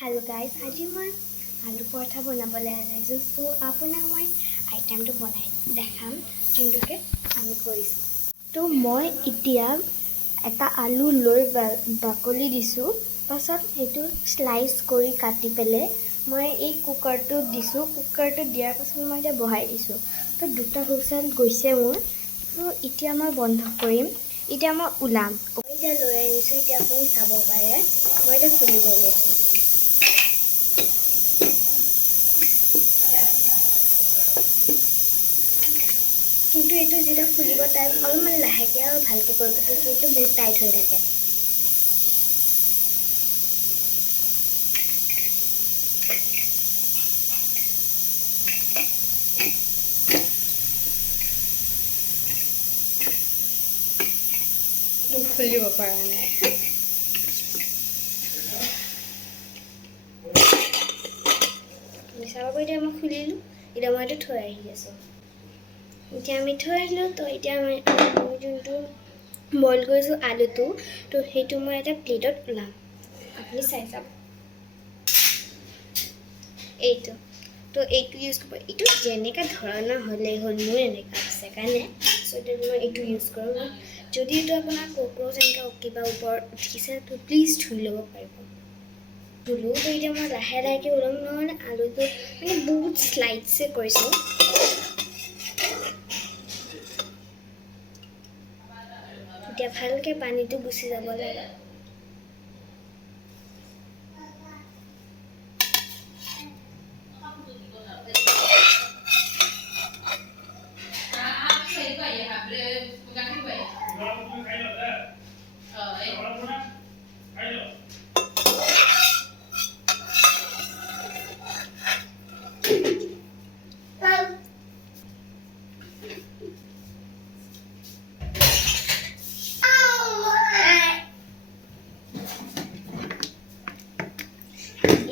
Hello guys, আজি মই আলু পৰঠা বনাবলৈ আনিছোঁ। সো আপোনাক মই আইটেমটো বনাই দেখাম যোনটোকে আমি কৰিছোঁ। তো মই এতিয়া এটা আলু লৈ বাকলি দিছোঁ, পাছত সেইটো স্লাইচ কৰি কাটি পেলাই মই এই কুকাৰটো দিছোঁ। কুকাৰটো দিয়াৰ পাছত মই এতিয়া বহাই দিছোঁ। তো দুটা হুইচেল গৈছে মোৰ। তো এতিয়া মই বন্ধ কৰিম। এতিয়া মই ওলাম। এতিয়া লৈ আনিছোঁ, এতিয়া আপুনি চাব পাৰে। মই এতিয়া খুলিব লৈছোঁ। কিন্তু এইটো যেতিয়া খুলিব টাইম অলপমান লাহেকৈ আৰু ভালকৈ কৰিব, কিন্তু এইটো বহুত টাইট হৈ থাকে। খুলিব পৰা নাই। চাব এতিয়া মই খুলিলোঁ, এতিয়া মই এইটো থৈ আহি আছোঁ। এতিয়া আমি থৈ আহিলোঁ। তো এতিয়া মই যোনটো বইল কৰিছোঁ আলুটো, তো সেইটো মই এটা প্লেটত ওলাম। আপুনি চাই চাওক এইটো। তো এইটো ইউজ কৰিব। এইটো যেনেকুৱা ধৰণৰ হ'লেই হ'ল, মোৰ এনেকুৱা আছে কাৰণে চ' এতিয়া মই এইটো ইউজ কৰোঁ। মই যদি এইটো আপোনাৰ কক্ৰচ এনেকৈ কিবা ওপৰত উঠিছে তো প্লিজ ধুই ল'ব পাৰিব। ধুলোঁ। তো এতিয়া মই লাহে লাহেকৈ ওলাম, নহ'লে আলুটো মানে বহুত শ্লাইডছে কৰিছোঁ। এতিয়া ভালকৈ পানীটো গুচি যাব লাগে।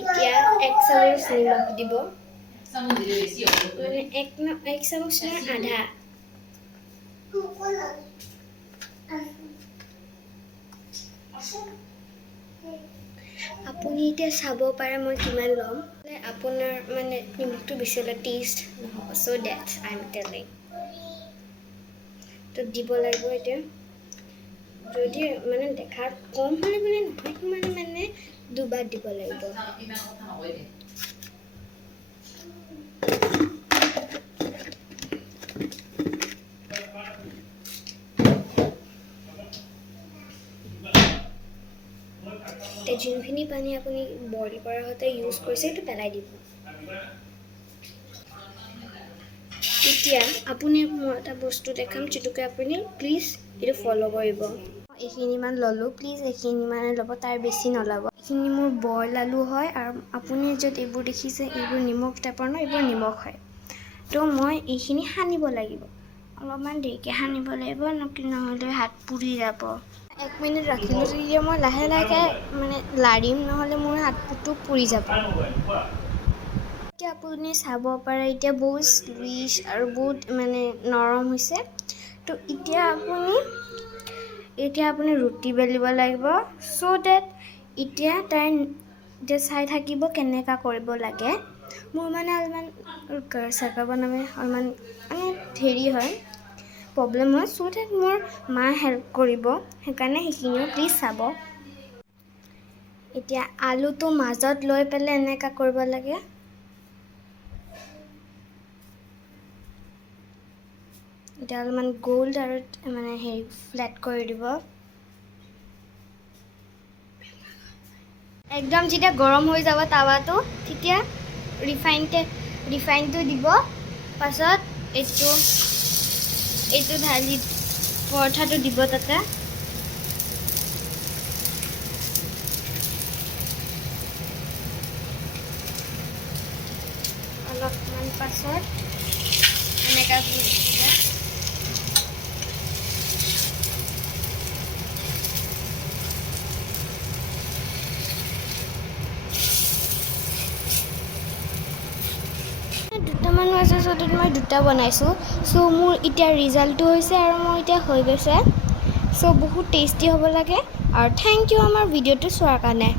এতিয়া 1 চামুচ নিমখ দিব, মানে 1 চামুচ আধা। আপুনি এতিয়া চাব পাৰে মই কিমান ল'ম। আপোনাৰ মানে নিমখটো বেছি হ'লে টেষ্ট নহ'ব। চ' ডেটছ আই এম টেলিং। তো দিব লাগিব এতিয়া। যদি মানে দেখাত কম হ'লে মানে নহয়, সিমান মানে দুবাৰ দিব লাগিব। এতিয়া যোনখিনি পানী আপুনি বইল কৰাৰ সৈতে ইউজ কৰিছে সেইটো পেলাই দিব। এতিয়া আপুনি মই এটা বস্তু দেখাম যিটোকে আপুনি প্লিজ এইটো ফ'ল' কৰিব। এইখিনিমান ল'লোঁ, প্লিজ এইখিনিমানে ল'ব, তাৰ বেছি নল'ব। এইখিনি মোৰ বইল আলু হয়, আৰু আপুনি য'ত এইবোৰ দেখিছে এইবোৰ নিমখ টাইপৰ ন, এইবোৰ নিমখ হয়। তো মই এইখিনি সানিব লাগিব, অলপমান দেৰিকৈ সানিব লাগিব, নহ'লে হাত পুৰি যাব। 1 মিনিট ৰাখিলোঁ। তেতিয়া মই লাহে লাহেকৈ মানে লাৰিম, নহ'লে মোৰ হাতটো পুৰি যাব। এতিয়া আপুনি চাব পাৰে এতিয়া বহুত স্কুইজ আৰু বহুত মানে নৰম হৈছে। তো এতিয়া আপুনি ৰুটি বেলিব লাগিব। চ' ডেট এতিয়া চাই থাকিব কেনেকুৱা কৰিব লাগে। মোৰ মানে অলপমান চাকা বনাবলৈ অলপমান মানে হেৰি হয়, প্ৰব্লেম হয়। চ' ডেট মোৰ মায়ে হেল্প কৰিব, সেইকাৰণে সেইখিনিও প্লিজ চাব। এতিয়া আলুটো মাজত লৈ পেলাই এনেকুৱা কৰিব লাগে। এতিয়া অলপমান গোল্ড আৰু মানে হেৰি ফ্লেট কৰি দিব। একদম যেতিয়া গৰম হৈ যাব টাৱাটো, তেতিয়া ৰিফাইনটো দিব। পাছত এইটো ঢালি পৰঠাটো দিব তাতে। অলপমান পাছত এনেকৈ দিব। দুটামান আছে, চ' মই দুটা বনাইছোঁ। চ' মোৰ এতিয়া ৰিজাল্টটো হৈছে আৰু মোৰ এতিয়া হৈ গৈছে। চ' বহুত টেষ্টি হ'ব লাগে। আৰু থেংক ইউ আমাৰ ভিডিঅ'টো চোৱাৰ কাৰণে।